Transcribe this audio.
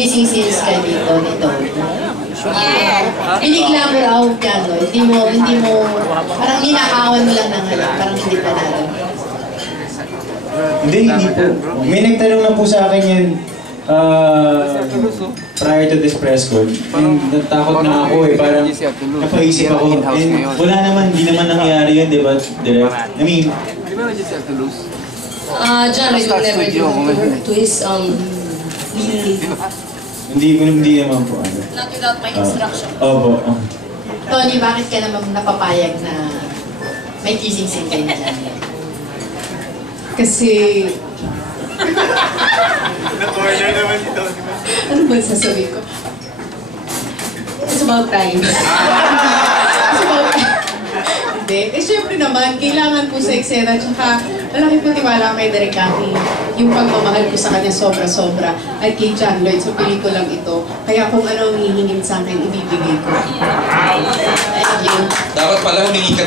kissing scenes ka dito, nito. Binigla mo raw, Piano. Hindi mo, parang ninakawan mo lang ng parang hindi panalo. Hindi po. May nagtanong na po sa akin yan prior to this press con. And natakot na ako eh, parang napaisip ako. And wala naman, hindi naman nangyari yun, di ba? Direct. I mean, John, we will never do to his hindi naman po. not without my instruction. Opo. Tony, bakit ka naman napapayag na may kissing scene kayo dyan? Kasi... Ano ba sasabihin ko? It's about time. It's about time. Hindi. Eh, syempre naman, kailangan po sa eksena, tsaka malaki po tiwala kay Direk Cathy. Yung pagmamahal ko sa kanya sobra-sobra. At kay John Lloyd sa pelikulang ito. Kaya kung ano ang hihingin sa akin, ibibigay ko. Thank you. Dapat pala humingi ka